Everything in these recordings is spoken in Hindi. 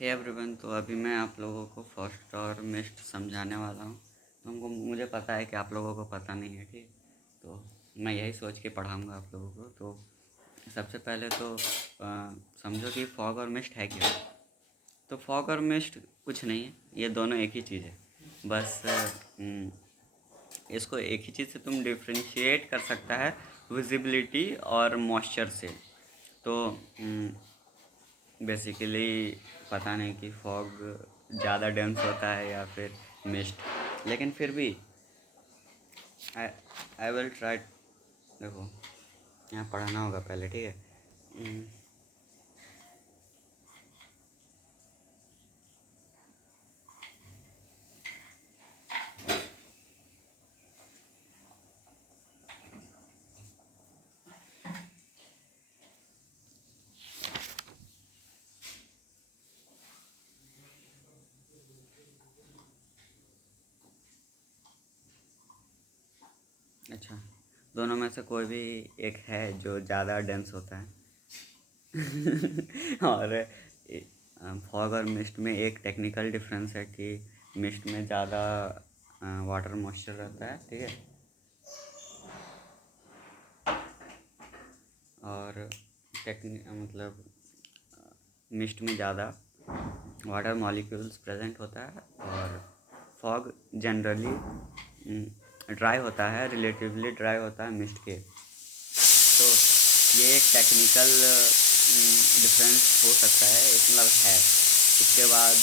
हे एवरीवन, तो अभी मैं आप लोगों को फर्स्ट और मिस्ट समझाने वाला हूँ। तो मुझे पता है कि आप लोगों को पता नहीं है, ठीक। तो मैं यही सोच के पढ़ाऊँगा आप लोगों को। तो सबसे पहले तो समझो कि फॉग और मिस्ट है क्या। तो फॉग और मिस्ट कुछ नहीं है, ये दोनों एक ही चीज़ है। बस इसको एक ही चीज़ से तुम डिफ्रेंशिएट कर सकता है, विजिबिलिटी और मॉइस्चर से। तो बेसिकली पता नहीं कि फॉग ज़्यादा डेंस होता है या फिर मिस्ट, लेकिन फिर भी आई आई विल ट्राई। देखो, यहाँ पढ़ाना होगा पहले, ठीक है। अच्छा, दोनों में से कोई भी एक है जो ज़्यादा डेंस होता है। और फॉग और मिस्ट में एक टेक्निकल डिफरेंस है कि मिस्ट में ज़्यादा वाटर मॉइस्चर रहता है, ठीक है। और मतलब मिस्ट में ज़्यादा वाटर मॉलिक्यूल्स प्रेजेंट होता है। और फॉग जनरली ड्राई होता है, रिलेटिवली ड्राई होता है मिस्ट के। तो ये एक टेक्निकल डिफरेंस हो सकता है, मतलब है। उसके बाद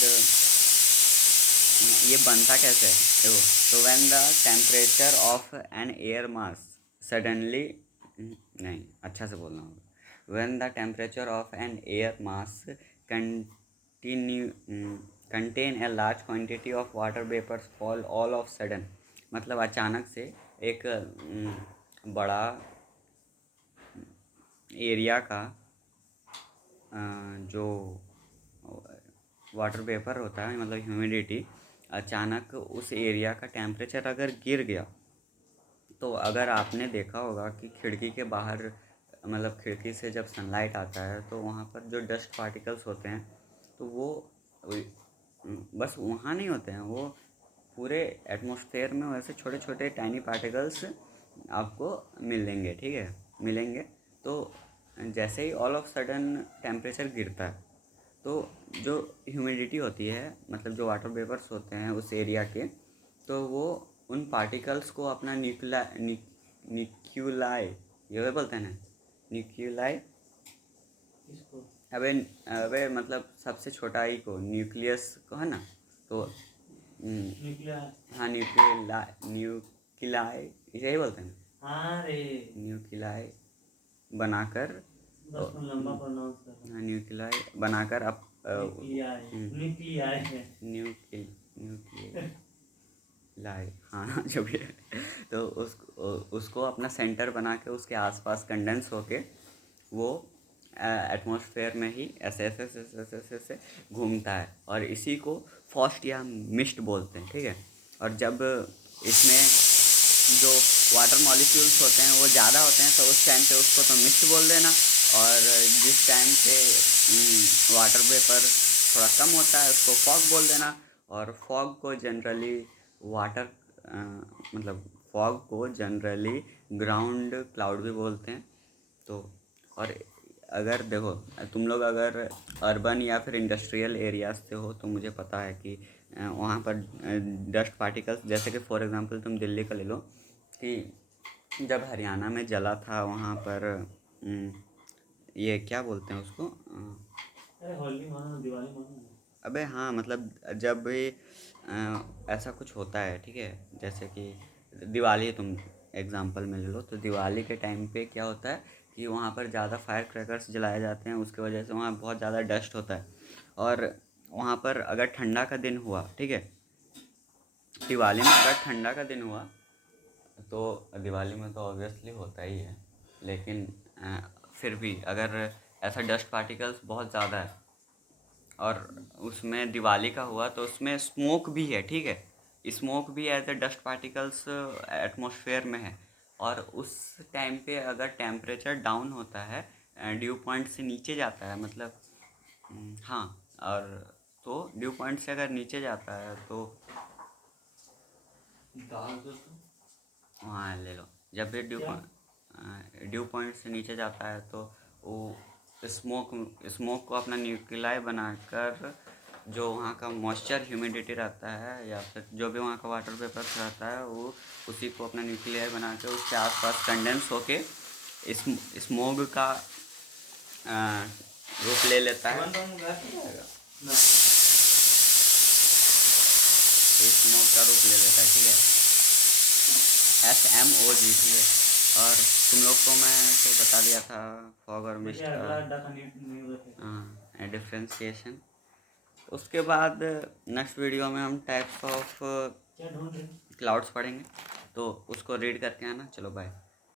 ये बनता कैसे है, देखो। तो when the temperature of an air mass suddenly, नहीं, अच्छा से बोलना होगा। When the temperature of an air mass continue contain a large quantity of water vapours fall all of sudden. मतलब अचानक से एक बड़ा एरिया का जो वाटर वेपर होता है, मतलब ह्यूमिडिटी, अचानक उस एरिया का टेम्परेचर अगर गिर गया, तो अगर आपने देखा होगा कि खिड़की के बाहर, मतलब खिड़की से जब सनलाइट आता है तो वहाँ पर जो डस्ट पार्टिकल्स होते हैं, तो वो बस वहाँ नहीं होते हैं, वो पूरे एटमॉस्फेयर में वैसे छोटे छोटे टाइनी पार्टिकल्स आपको मिलेंगे, ठीक है, मिलेंगे। तो जैसे ही ऑल ऑफ सडन टेम्परेचर गिरता है, तो जो ह्यूमिडिटी होती है, मतलब जो वाटर वेपर्स होते हैं उस एरिया के, तो वो उन पार्टिकल्स को अपना न्यूक्लियाई, ये बोलते हैं ना, न्यूक्लियाई। अबे अबे मतलब सबसे छोटा ही को न्यूक्लियस को है ना। तो हाँ, न्यूक्लियाई यही बोलते हैं ना। हाँ रे, न्यूक्लियाई बनाकर, लंबा प्रोनाउंस कर, हाँ, न्यूक्लियाई बनाकर अब न्यूक्लियाई, हाँ, जो भी है। तो उसको अपना सेंटर बना के उसके आसपास कंडेंस होके वो एटमॉस्फेयर में ही ऐसे ऐसे ऐसे ऐसे ऐसे ऐसे घूमता है, और इसी को फॉस्ट या मिस्ट बोलते हैं, ठीक है। और जब इसमें जो वाटर मॉलिक्यूल्स होते हैं वो ज़्यादा होते हैं, तो उस टाइम पे उसको तो मिस्ट बोल देना। और जिस टाइम पे वाटर वेपर थोड़ा कम होता है उसको फॉग बोल देना। और फॉग को जनरली वाटर मतलब फॉग को जनरली ग्राउंड क्लाउड भी बोलते हैं। तो और अगर देखो, तुम लोग अगर अर्बन या फिर इंडस्ट्रियल एरियाज से हो तो मुझे पता है कि वहाँ पर डस्ट पार्टिकल्स, जैसे कि फॉर एग्जांपल तुम दिल्ली का ले लो, कि जब हरियाणा में जला था वहाँ पर ये क्या बोलते हैं उसको, अरे होली मानो, दिवाली मानो। अबे हाँ, मतलब जब भी ऐसा कुछ होता है, ठीक है, जैसे कि दिवाली तुम एग्जांपल में ले लो, तो दिवाली के टाइम पे क्या होता है कि वहाँ पर ज़्यादा फायर क्रैकर्स जलाए जाते हैं, उसके वजह से वहाँ बहुत ज़्यादा डस्ट होता है। और वहाँ पर अगर ठंडा का दिन हुआ, ठीक है, दिवाली में अगर ठंडा का दिन हुआ, तो दिवाली में तो ऑब्वियसली होता ही है, लेकिन फिर भी अगर ऐसा डस्ट पार्टिकल्स बहुत ज़्यादा है और उसमें दिवाली का हुआ, तो उसमें स्मोक भी है, ठीक है। स्मोक भी as a dust particles atmosphere में है। और उस टाइम पे अगर टेम्परेचर डाउन होता है, ड्यू पॉइंट से नीचे जाता है, मतलब हाँ, और तो ड्यू पॉइंट से अगर नीचे जाता है तो वहाँ ले लो। जब भी ड्यू पॉइंट से नीचे जाता है तो वो स्मोक को अपना न्यूक्लियाई बनाकर जो वहाँ का मॉइस्चर ह्यूमिडिटी रहता है या फिर जो भी वहाँ का वाटर वेपर रहता है वो उसी को अपना न्यूक्लियाई बना के उसके आसपास कंडेंस होके स्मोक का रूप ले लेता है। स्मोक का रूप ले लेता है, ठीक है, SMOG, ठीक है। और तुम लोग को मैं तो बता दिया था फॉग और मिस्ट का डिफ्रेंशिएशन। उसके बाद नेक्स्ट वीडियो में हम टाइप्स ऑफ क्लाउड्स पढ़ेंगे, तो उसको रीड करके आना। चलो बाय।